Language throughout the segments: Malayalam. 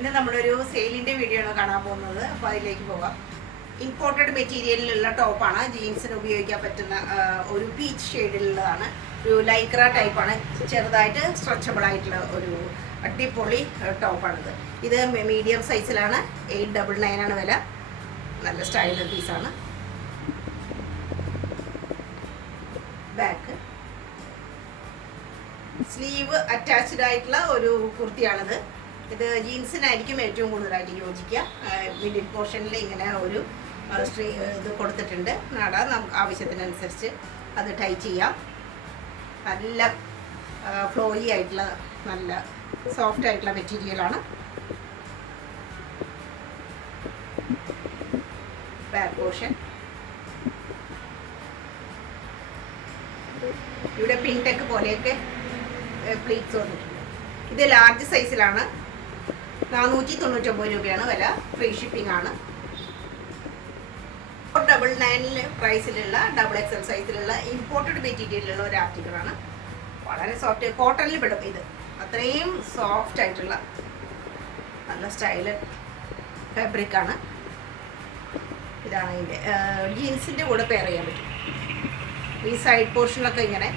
ഇന്ന് നമ്മളൊരു സെയിലിൻ്റെ വീഡിയോ ആണ് കാണാൻ പോകുന്നത്. അപ്പോൾ അതിലേക്ക് പോകാം. ഇമ്പോർട്ടഡ് മെറ്റീരിയലിലുള്ള ടോപ്പാണ്, ജീൻസിന് ഉപയോഗിക്കാൻ പറ്റുന്ന ഒരു പീച്ച് ഷെയ്ഡിലുള്ളതാണ്. ഒരു ലൈക്ര ടൈപ്പാണ്, ചെറുതായിട്ട് സ്ട്രെച്ചബിൾ ആയിട്ടുള്ള ഒരു അടിപൊളി ടോപ്പാണിത്. ഇത് മീഡിയം സൈസിലാണ്, 899 ആണ് വില. നല്ല സ്റ്റൈലർ പീസാണ്. ബാക്ക് സ്ലീവ് അറ്റാച്ച്ഡ് ആയിട്ടുള്ള ഒരു കുർത്തിയാണിത്. ഇത് ജീൻസിനായിരിക്കും ഏറ്റവും കൂടുതലായിട്ട് യോജിക്കുക. മിഡിൽ പോർഷനിൽ ഇങ്ങനെ ഒരു ഇത് കൊടുത്തിട്ടുണ്ട്. നട നമുക്ക് ആവശ്യത്തിനനുസരിച്ച് അത് ടൈ ചെയ്യാം. നല്ല ഫ്ലോയി ആയിട്ടുള്ള നല്ല സോഫ്റ്റ് ആയിട്ടുള്ള മെറ്റീരിയലാണ്. ബാക്ക് പോർഷൻ ഇവിടെ പിൻടെക്ക് പോലെയൊക്കെ പ്ലീറ്റ്സ് വന്നിട്ടുണ്ട്. ഇത് ലാർജ് സൈസിലാണ്, 499 രൂപയാണ് വില. ഫ്രീ ഷിപ്പിംഗ് ആണ്. 499 പ്രൈസിലുള്ള XXL സൈസിലുള്ള ഇമ്പോർട്ടഡ് മെറ്റീരിയലുള്ള ഒരു ആർട്ടിക്കിളാണ്. വളരെ സോഫ്റ്റ്, കോട്ടണിൽ പെടും. ഇത് അത്രയും സോഫ്റ്റ് ആയിട്ടുള്ള നല്ല സ്റ്റൈല് ഫാബ്രിക്കാണ്. ഇതാണ് ഇതിൻ്റെ ജീൻസിൻ്റെ കൂടെ പെയർ ചെയ്യാൻ പറ്റും. ഈ സൈഡ് പോർഷനിലൊക്കെ ഇങ്ങനെ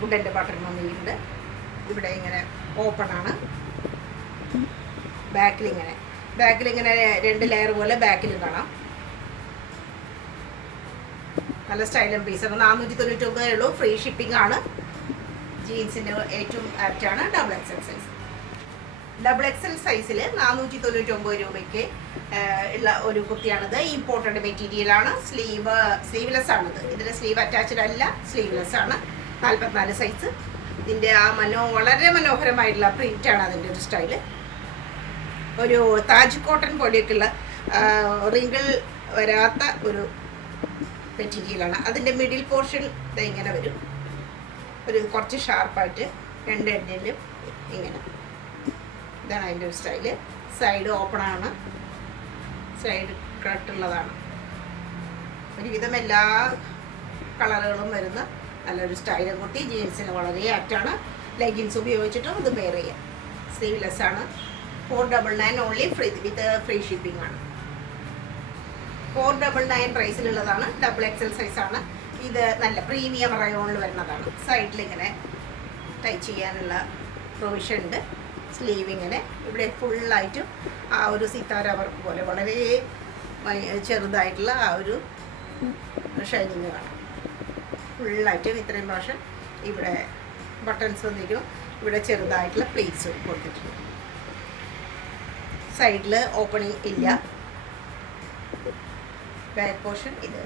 വുഡൻ്റെ ബട്ടൺ വന്നിട്ടുണ്ട്. ഇവിടെ ഇങ്ങനെ ഓപ്പൺ ആണ്. ബാക്കിലിങ്ങനെ 2 ലെയർ പോലെ ബാക്കിലും കാണാം. നല്ല സ്റ്റൈലൻ പീസാണ്. 499 ഉള്ളൂ. ഫ്രീ ഷിപ്പിംഗ് ആണ്. ജീൻസിൻ്റെ ഏറ്റവും ആപ്റ്റാണ് XXL സൈസ്. XXL സൈസിൽ 499 രൂപയ്ക്ക് ഉള്ള ഒരു കുർത്തിയാണിത്. ഇമ്പോർട്ടഡ് മെറ്റീരിയലാണ്. സ്ലീവ്ലെസ് ആണിത്. ഇതിൻ്റെ സ്ലീവ് അറ്റാച്ച്ഡ് അല്ല, സ്ലീവ്ലെസ് ആണ്. 44 സൈസ്. ഇതിൻ്റെ ആ വളരെ മനോഹരമായിട്ടുള്ള പ്രിൻ്റാണ് അതിൻ്റെ ഒരു സ്റ്റൈല്. ഒരു താജ് കോട്ടൺ പോലെയൊക്കെയുള്ള റിങ്കിൾ വരാത്ത ഒരു മെറ്റീരിയലാണ്. അതിൻ്റെ മിഡിൽ പോർഷൻ ഇങ്ങനെ വരും. ഒരു കുറച്ച് ഷാർപ്പായിട്ട് 2 എഡ്ജിലും ഇങ്ങനെ. ഇതാണ് അതിൻ്റെ ഒരു സ്റ്റൈല്. സൈഡ് ഓപ്പൺ ആണ്, സൈഡ് കട്ടുള്ളതാണ്. ഒരുവിധം എല്ലാ കളറുകളും വരുന്ന നല്ലൊരു സ്റ്റൈലും കുർത്തി. ജീൻസിന് വളരെ ആപ്റ്റാണ്. ലെഗിൻസ് ഉപയോഗിച്ചിട്ടും ഇത് പെയർ ചെയ്യാം. സ്ലീവ്ലെസ് ആണ്. 499 ഓൺലി, വിത്ത് ഫ്രീ ഷിപ്പിംഗ് ആണ്. 499 പ്രൈസിലുള്ളതാണ്. XXL സൈസാണ്. ഇത് നല്ല പ്രീമിയം റയോണിൽ വരുന്നതാണ്. സൈഡിൽ ഇങ്ങനെ ടൈ ചെയ്യാനുള്ള പ്രൊവിഷൻ ഉണ്ട്. സ്ലീവ് ഇങ്ങനെ ഇവിടെ ഫുള്ളായിട്ടും ആ ഒരു സിത്താര വർക്ക് പോലെ വളരെ ചെറുതായിട്ടുള്ള ആ ഒരു ഷൈനിങ് കാണാം. ഫുള്ളായിട്ടും ഇത്രയും പ്രാവശ്യം ഇവിടെ ബട്ടൺസ് വന്നിരിക്കും. ഇവിടെ ചെറുതായിട്ടുള്ള പ്ലേറ്റ്സ് കൊടുത്തിട്ടുണ്ട്. സൈഡിൽ ഓപ്പണിങ് ഇല്ല. ബാക്ക് പോർഷൻ ഇത്.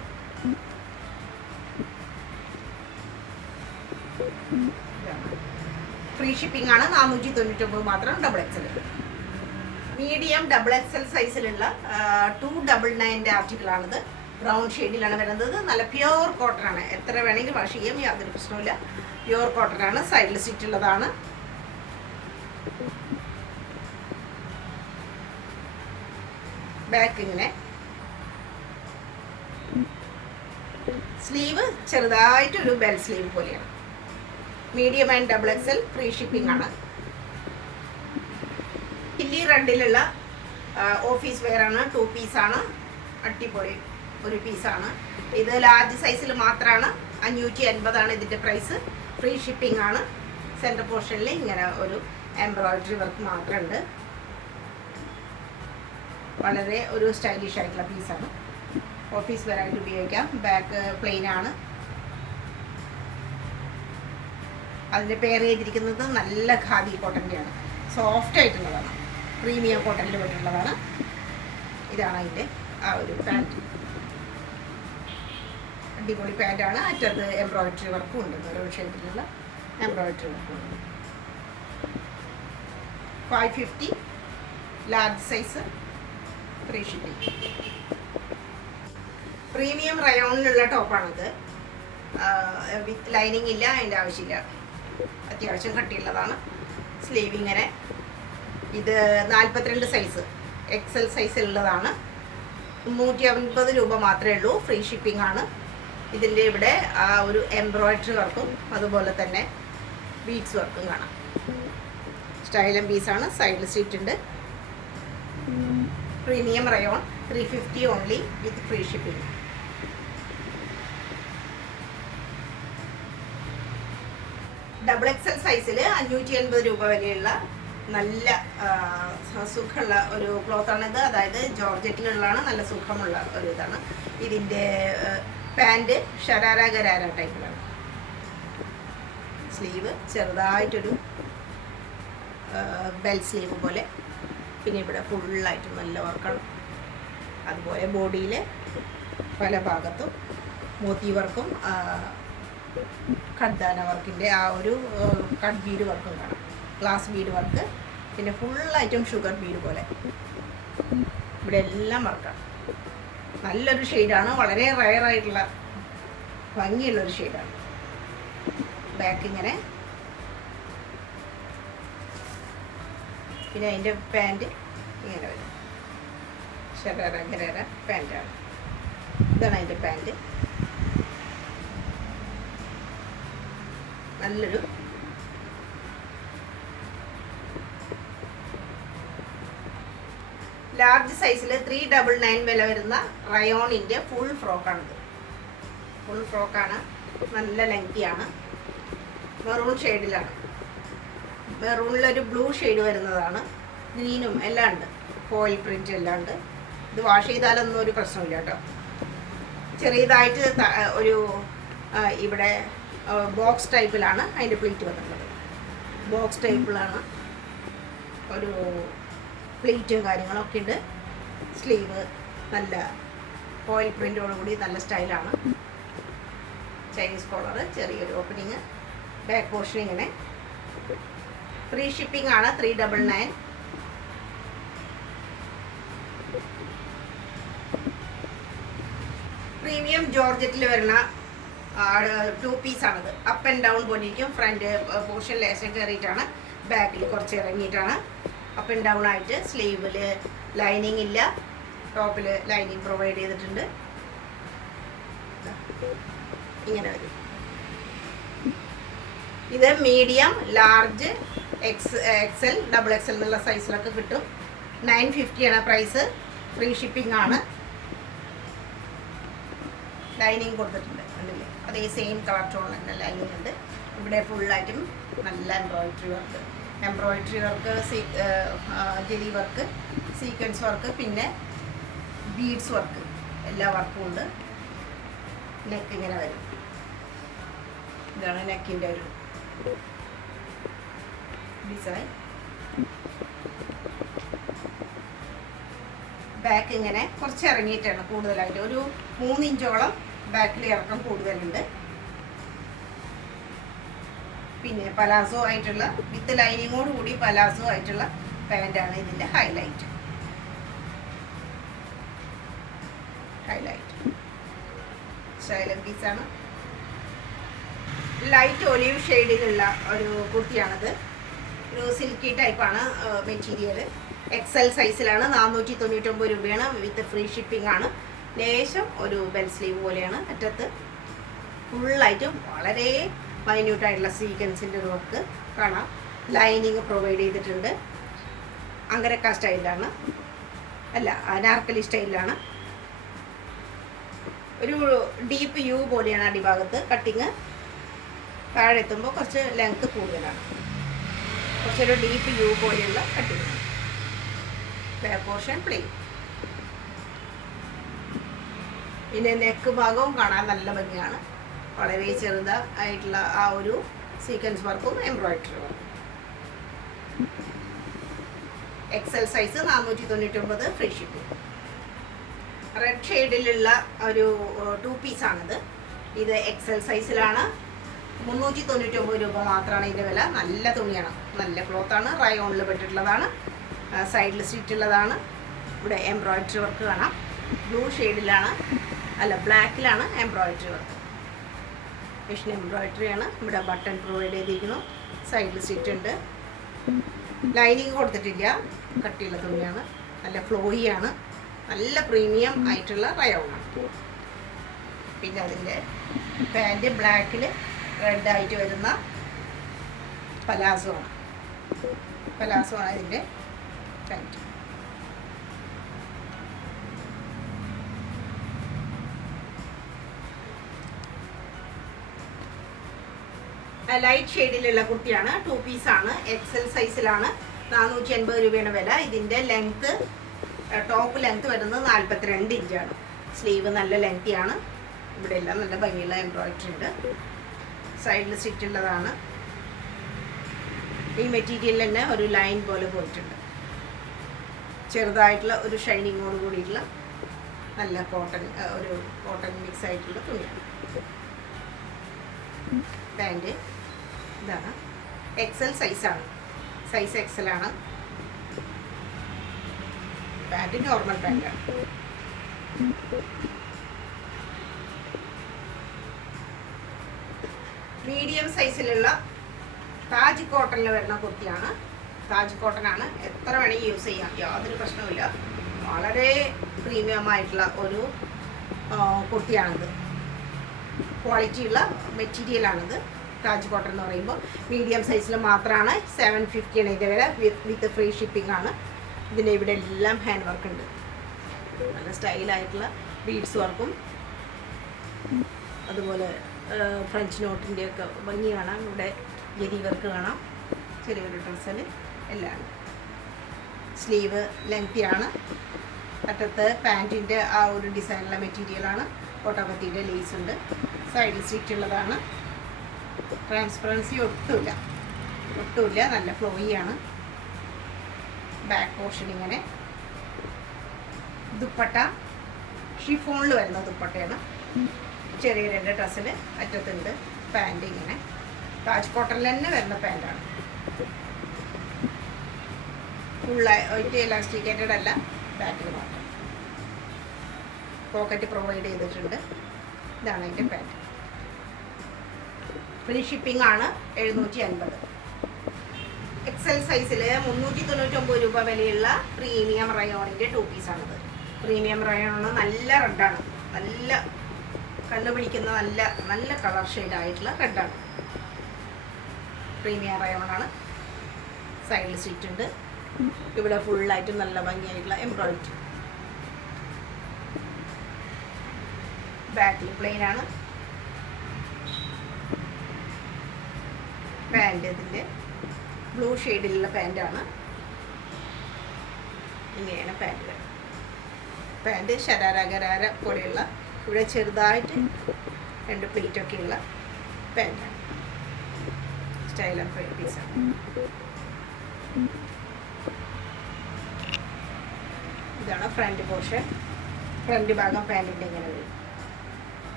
ഫ്രീ ഷിപ്പിംഗ് ആണ്. 499 മാത്രം. XXL മീഡിയം XXL സൈസിലുള്ള 299 ആർട്ടിക്കിളാണിത്. ബ്രൗൺ ഷെയ്ഡിലാണ് വരുന്നത്. നല്ല പ്യുവർ കോട്ടൺ ആണ്. എത്ര വേണമെങ്കിലും വാഷ് ചെയ്യാം, യാതൊരു പ്രശ്നമില്ല. പ്യുവർ കോട്ടൺ ആണ്. സൈഡിൽ സ്റ്റിച്ച് ഉള്ളതാണ്. ബാക്ക് ഇങ്ങനെ. സ്ലീവ് ചെറുതായിട്ടൊരു ബെൽ സ്ലീവ് പോലെയാണ്. Medium and XXL. Free shipping ആണ്. ചില്ലി റെഡിലുള്ള ഓഫീസ് വെയർ ആണ്. 2 പീസാണ്. അടിപൊളി ഒരു പീസാണ്. ഇത് ലാർജ് സൈസിൽ മാത്രമാണ്. 550 ആണ് ഇതിൻ്റെ പ്രൈസ്. ഫ്രീ ഷിപ്പിംഗ് ആണ്. സെൻറ്റർ പോർഷനിൽ ഇങ്ങനെ ഒരു എംബ്രോയിഡറി വർക്ക് മാത്രമുണ്ട്. വളരെ ഒരു സ്റ്റൈലിഷ് ആയിട്ടുള്ള പീസാണ്. ഓഫീസ് വെയറായിട്ട് ഉപയോഗിക്കാം. ബാക്ക് പ്ലെയിൻ ആണ്. അതിൻ്റെ പെയർ ചെയ്തിരിക്കുന്നത് നല്ല ഖാദി കോട്ടൻ്റെയാണ്. സോഫ്റ്റ് ആയിട്ടുള്ളതാണ്. പ്രീമിയം കോട്ടണിൽ പെട്ടിട്ടുള്ളതാണ്. ഇതാണ് അതിൻ്റെ ആ ഒരു പാൻറ്റ്. അടിപൊളി പാൻറ്റാണ്. അറ്റത്ത് എംബ്രോയിഡറി വർക്കും ഉണ്ട്. ഓരോ ഷേപ്പിലുള്ള എംബ്രോയിഡറി വർക്കും ഉണ്ട്. 550 large size. Free shipping. Premium റയോണിലുള്ള ടോപ്പാണിത്. വിത്ത് ലൈനിങ് ഇല്ല, അതിൻ്റെ ആവശ്യമില്ല. അത്യാവശ്യം കട്ടിയുള്ളതാണ്. സ്ലീവ് ഇങ്ങനെ. ഇത് 42 സൈസ് XL സൈസിലുള്ളതാണ്. 350 രൂപ മാത്രമേ ഉള്ളൂ. ഫ്രീ ഷിപ്പിംഗ് ആണ്. ഇതിൻ്റെ ഇവിടെ ആ ഒരു എംബ്രോയിഡറി വർക്കും അതുപോലെ തന്നെ ബീഡ്സ് വർക്കും കാണാം. സ്റ്റൈലൻ പീസാണ്. സൈഡിൽ സ്റ്റിച്ച് ഉണ്ട്. Premium rayon 350 only with free shipping. Double XL സൈസിൽ 580 രൂപ വരെയുള്ള നല്ല സുഖമുള്ള ഒരു ക്ലോത്താണിത്. അതായത് ജോർജറ്റിലുള്ളതാണ്, നല്ല സുഖമുള്ള ഒരു ഇതാണ്. ഇതിൻ്റെ പാൻറ് ഷരാര ഗരാര ടൈപ്പിലാണ്. സ്ലീവ് ചെറുതായിട്ടൊരു ബെൽ സ്ലീവ് പോലെ, പിന്നെ ഇവിടെ ഫുള്ളായിട്ട് നല്ല വർക്കാണ്. അതുപോലെ ബോഡിയിൽ പല ഭാഗത്തും മോത്തി വർക്കും ഖഡ്ദാന വർക്കിൻ്റെ ആ ഒരു കട്ട് ബീഡ് വർക്കും കാണാം, ഗ്ലാസ് ബീഡ് വർക്ക്, പിന്നെ ഫുള്ളായിട്ടും ഷുഗർ ബീഡ് പോലെ ഇവിടെ എല്ലാം വർക്കാണ്. നല്ലൊരു ഷെയ്ഡാണ്, വളരെ റയറായിട്ടുള്ള ഭംഗിയുള്ളൊരു ഷെയ്ഡാണ്. ബാക്ക് ഇങ്ങനെ, പിന്നെ അതിൻ്റെ പാൻറ് ഇങ്ങനെ വരും, ഷരാര ഗരാര പാൻറ്റാണ്. ഇതാണ് അതിൻ്റെ പാൻറ്. നല്ലൊരു ലാർജ് സൈസിൽ 399 വില വരുന്ന റയോണിൻ്റെ ഫുൾ ഫ്രോക്കാണിത്. ഫുൾ ഫ്രോക്കാണ്, നല്ല ലെങ്തിയാണ്, മെറൂൺ ഷെയ്ഡിലാണ്. മെറൂണിലൊരു ബ്ലൂ ഷെയ്ഡ് വരുന്നതാണ്, ഗ്രീനും എല്ലാം ഉണ്ട്, ഫോയിൽ പ്രിൻ്റ് എല്ലാം ഉണ്ട്. ഇത് വാഷ് ചെയ്താലൊന്നും ഒരു പ്രശ്നമില്ല കേട്ടോ. ചെറിയതായിട്ട് ഒരു ഇവിടെ ബോക്സ് ടൈപ്പിലാണ് അതിൻ്റെ പ്ലീറ്റ് വന്നിട്ടുള്ളത്. ബോക്സ് ടൈപ്പിലാണ് ഒരു പ്ലീറ്റും കാര്യങ്ങളൊക്കെ ഉണ്ട്. സ്ലീവ് നല്ല ഫോയിൽ പ്രിൻ്റോടുകൂടി നല്ല സ്റ്റൈലാണ്. ചൈനീസ് കോളർ, ചെറിയൊരു ഓപ്പണിങ്, ബാക്ക് പോർഷൻ ഇങ്ങനെ. ഫ്രീ ഷിപ്പിംഗ് ആണ്, 399. പ്രീമിയം ജോർജറ്റിൽ വരുന്ന 2 പീസാണിത്. അപ്പ് ആൻഡ് ഡൗൺ പോലിരിക്കും. ഫ്രണ്ട് പോർഷൻ ലേശം കയറിയിട്ടാണ്, ബാക്കിൽ കുറച്ച് ഇറങ്ങിയിട്ടാണ്. അപ്പ് ആൻഡ് ഡൗൺ ആയിട്ട്. സ്ലീവിൽ ലൈനിങ് ഇല്ല, ടോപ്പിൽ ലൈനിങ് പ്രൊവൈഡ് ചെയ്തിട്ടുണ്ട്. ഇങ്ങനെ വരും. ഇത് medium, large, XL, double XL എന്നുള്ള സൈസിലൊക്കെ കിട്ടും. 950 ആണ് പ്രൈസ്. ഫ്രീ ഷിപ്പിംഗ് ആണ്. ലൈനിങ് കൊടുത്തിട്ടുണ്ട്, കണ്ടില്ലേ? അതേ സെയിം കളർ ടോൺ തന്നെ ലൈനിങ് ഉണ്ട്. ഇവിടെ ഫുള്ളായിട്ടും നല്ല എംബ്രോയിഡറി വർക്ക്, ജെലി വർക്ക്, സീക്വൻസ് വർക്ക്, പിന്നെ ബീഡ്സ് വർക്ക്, എല്ലാ വർക്കും ഉണ്ട്. നെക്ക് ഇങ്ങനെ വരും. ഇതാണ് നെക്കിൻ്റെ ഒരു ഡിസൈൻ. ബാക്ക് ഇങ്ങനെ കുറച്ച് ഇറങ്ങിയിട്ടാണ്, കൂടുതലായിട്ട് ഒരു 3 ഇഞ്ചോളം ബാക്കിൽ ഇറക്കം കൂടുതലുണ്ട്. പിന്നെ പലാസോ ആയിട്ടുള്ള വിത്ത് ലൈനിങ്ങോട് കൂടി പലാസോ ആയിട്ടുള്ള പാൻറ്റാണ് ഇതിൻ്റെ ഹൈലൈറ്റ്. സ്റ്റൈലൻ പീസാണ്. ലൈറ്റ് ഒലിവ് ഷെയ്ഡിലുള്ള ഒരു കുർത്തിയാണിത്. ഒരു സിൽക്കി ടൈപ്പാണ് മെറ്റീരിയൽ. എക്സൽ സൈസിലാണ്. 499 രൂപയാണ് വിത്ത് ഫ്രീ ഷിപ്പിംഗ് ആണ്. ലേശം ഒരു ബെൽ സ്ലീവ് പോലെയാണ്. അറ്റത്ത് ഫുള്ളായിട്ടും വളരെ മൈന്യൂട്ടായിട്ടുള്ള സീക്വൻസിൻ്റെ വർക്ക് കാണാം. ലൈനിങ് പ്രൊവൈഡ് ചെയ്തിട്ടുണ്ട്. അങ്കരക്ക സ്റ്റൈലിലാണ്, അല്ല അനാർക്കലി സ്റ്റൈലിലാണ്. ഒരു ഡീപ്പ് യു പോലെയാണ് അടിഭാഗത്ത്. കട്ടിങ് താഴെ എത്തുമ്പോൾ കുറച്ച് ലെങ്ത് കൂടുതലാണ്. കുറച്ചൊരു ഡീപ്പ് യു പോലെയുള്ള കട്ടിങ്. Back portion plain. പിന്നെ നെക്ക് ഭാഗവും കാണാൻ നല്ല ഭംഗിയാണ്. വളരെ ചെറുതായിട്ടുള്ള ആ ഒരു സീക്വൻസ് വർക്കും എംബ്രോയിഡറി വർക്കും. XL size 499 free shipping. Red ഷെയ്ഡിലുള്ള ഒരു 2 പീസാണിത്. ഇത് എക്സൽ സൈസിലാണ്. 399 രൂപ മാത്രമാണ് ഇതിൻ്റെ വില. നല്ല തുണിയാണ്, നല്ല ക്ലോത്താണ്. റയോണിൽ പെട്ടിട്ടുള്ളതാണ്. സൈഡിൽ സ്റ്റിച്ചുള്ളതാണ്. ഇവിടെ എംബ്രോയിഡറി വർക്ക് കാണാം. ബ്ലൂ ഷെയ്ഡിലാണ്, അല്ല ബ്ലാക്കിലാണ് എംബ്രോയിഡറി വർക്ക്. മെഷീൻ എംബ്രോയിഡറി ആണ്. ഇവിടെ ബട്ടൺ പ്രൊവൈഡ് ചെയ്തിരിക്കുന്നു. സൈഡിൽ സ്റ്റിച്ച് ഉണ്ട്. ലൈനിങ് കൊടുത്തിട്ടില്ല. കട്ടിയുള്ള തുണിയാണ്. നല്ല ഫ്ലോയിയാണ്. നല്ല പ്രീമിയം ആയിട്ടുള്ള റയോണാണ്. പിന്നെ അതിൻ്റെ പാൻറ്റ് ബ്ലാക്കിൽ റെഡായിട്ട് വരുന്ന പലാസോ ആണ് ഇതിൻ്റെ പാൻറ്റ്. ലൈറ്റ് ഷെയ്ഡിലുള്ള കുർത്തിയാണ്. 2 പീസാണ്. എക്സൽ സൈസിലാണ്. 480 രൂപയാണ് വില. ഇതിൻ്റെ ലെങ്ത്ത്, ടോപ്പ് ലെങ്ത്ത് വരുന്നത് 42 ഇഞ്ചാണ്. സ്ലീവ് നല്ല ലെങ്തിയാണ്. ഇവിടെ എല്ലാം നല്ല ഭംഗിയുള്ള എംബ്രോയിഡറി ഉണ്ട്. സൈഡിൽ സ്റ്റിച്ചുള്ളതാണ്. ഈ മെറ്റീരിയൽ തന്നെ ഒരു ലൈൻ പോലെ പോയിട്ടുണ്ട്. ചെറുതായിട്ടുള്ള ഒരു ഷൈനിങ്ങോട് കൂടിയിട്ടുള്ള നല്ല കോട്ടൺ മിക്സ് ആയിട്ടുള്ള തുണിയാണ്. പാൻറ് ഇതാണ്. എക്സൽ സൈസാണ്. സൈസ് എക്സൽ ആണ്. പാൻറ് നോർമൽ പാൻറ്റാണ്. മീഡിയം സൈസിലുള്ള താജ് കോട്ടണിൽ വരുന്ന കുർത്തിയാണ്. താജ് കോട്ടൺ ആണ്. എത്ര വേണമെങ്കിൽ യൂസ് ചെയ്യാം, യാതൊരു പ്രശ്നവുമില്ല. വളരെ പ്രീമിയം ആയിട്ടുള്ള ഒരു കുർത്തിയാണിത്. ക്വാളിറ്റിയുള്ള മെറ്റീരിയലാണിത്. താജ് കോട്ടൺ എന്ന് പറയുമ്പോൾ മീഡിയം സൈസിൽ മാത്രമാണ്. 750 ആണ് ഇതിൻ്റെ വില. വിത്ത് ഫ്രീ ഷിപ്പിംഗ് ആണ്. ഇതിൻ്റെ ഇവിടെ എല്ലാം ഹാൻഡ് വർക്ക് ഉണ്ട്. നല്ല സ്റ്റൈലായിട്ടുള്ള ബീഡ്സ് വർക്കും അതുപോലെ ഫ്രഞ്ച് നോട്ടിൻ്റെയൊക്കെ ഭംഗി കാണാം. ഇവിടെ ജരി വർക്ക് കാണാം. ചെറിയൊരു ഡ്രസ്സിൽ എല്ലാം. സ്ലീവ് ലെങ്തിയാണ്. അറ്റത്ത് പാൻറ്റിൻ്റെ ആ ഒരു ഡിസൈനുള്ള മെറ്റീരിയലാണ്. കോട്ടാപത്തിയുടെ ലേസ് ഉണ്ട്. സൈഡിൽ സ്റ്റിച്ചുള്ളതാണ്. ട്രാൻസ്പെറൻസി ഒട്ടുമില്ല. നല്ല ഫ്ലോയിയാണ്. ബാക്ക് പോർഷൻ ഇങ്ങനെ. ദുപ്പട്ട ഷിഫോണിൽ വരുന്ന ദുപ്പട്ടയാണ്. ചെറിയ 2 ഡ്രസ്സിൽ അറ്റത്തുണ്ട്. പാൻറ് ഇങ്ങനെ താജ് കോട്ടണിൽ തന്നെ വരുന്ന പാൻറ്റാണ്. ഫുള്ളായിട്ട് എലാസ്റ്റിക്കേറ്റഡ് അല്ല, ബാക്കിൽ മാത്രം. പോക്കറ്റ് പ്രൊവൈഡ് ചെയ്തിട്ടുണ്ട്. ഇതാണ് അതിൻ്റെ പാൻറ്. ഫ്രീ ഷിപ്പിംഗ് ആണ്. 750. എക്സൽ സൈസിൽ 399 രൂപ വിലയുള്ള പ്രീമിയം റയോണിൻ്റെ 2 പീസാണിത്. പ്രീമിയം റയോൺ നല്ല റെഡാണ്. നല്ല കണ്ടുപിടിക്കുന്ന നല്ല കളർ ഷെയ്ഡായിട്ടുള്ള റെഡാണ്. പ്രീമിയം റയോണാണ്. സൈഡിൽ സ്റ്റിച്ച് ഉണ്ട്. ഇവിടെ ഫുള്ളായിട്ട് നല്ല ഭംഗിയായിട്ടുള്ള എംബ്രോയിഡറി. ബാക്കിൽ പ്ലെയിൻ ആണ്. പാൻറ് ഇതിൻ്റെ ബ്ലൂ ഷെയ്ഡിലുള്ള പാൻറ്റാണ്. ഇങ്ങനെയാണ് പാൻറ്. പാൻറ് ശരാര ഗരാര പോലെയുള്ള ഇവിടെ ചെറുതായിട്ട് 2 പ്ലീറ്റൊക്കെയുള്ള പാൻറ്റാണ്. സ്റ്റൈൽ ആൻഡ് പീസാണ്. ഇതാണ് ഫ്രണ്ട് പോർഷൻ. ഫ്രണ്ട് ഭാഗം പാൻറ്റിൻ്റെ ഇങ്ങനെ വരും.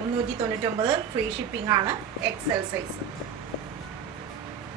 399 ഫ്രീ ഷിപ്പിംഗ് ആണ്. XL size.